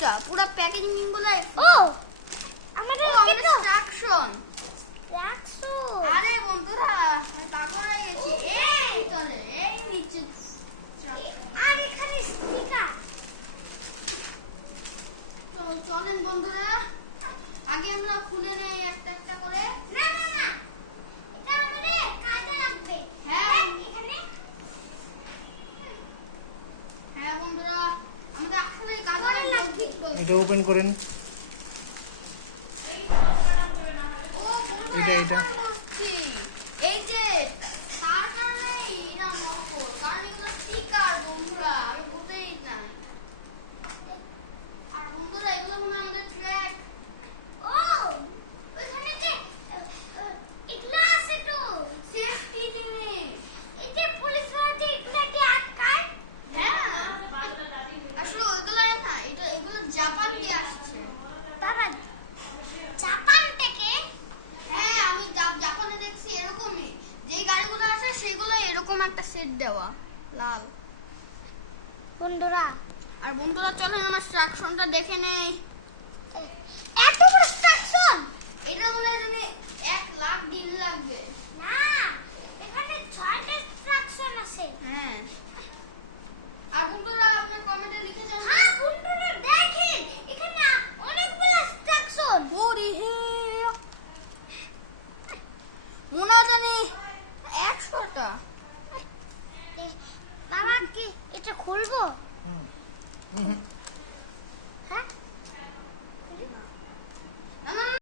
কোনটা পুরো প্যাকেজিং গুলো ও আমাদের ইনস্ট্রাকশন রাখছো। আরে বন্ধুরা পাগল হয়ে গেছি। এই চলে এই নিচে আর এখানে স্টিকার। তো চলেন বন্ধুরা আগে আমরা খুলে নেই একটা একটা করে। না না না এটা আমাদের কাজে লাগবে। হ্যাঁ এখানে হ্যাঁ বন্ধুরা আমাদের আসলে কাজ পরে লাগবে। এটা ওপেন করেন। ও বন্ধুরা এটা এটা বুঝছি। এই যে তার কারণে এরা নকল কারণ এগুলো স্টিকার বন্ধুরা আমি বুঝতেই না। আর বন্ধুরা এগুলো মনে হয় আমাদের ট্র্যাক। ও ওখানে যে এগুলা আছে তো সেফটি জিনিস। এই যে পুলিশ বাড়ি এগুলা কি আটকায়। হ্যাঁ আসলে ওইগুলো না এটা এগুলো জাপান দিয়ে আসছে। বাবা জাপান থেকে। হ্যাঁ আমি জাপানে দেখছি এরকমই যেই গাড়িগুলো আসে সেগুলো এরকম একটা সেট দেওয়া লাল। বন্ধুরা আর বন্ধুরা চলেন আমার ইনস্ট্রাকশনটা দেখে নেই।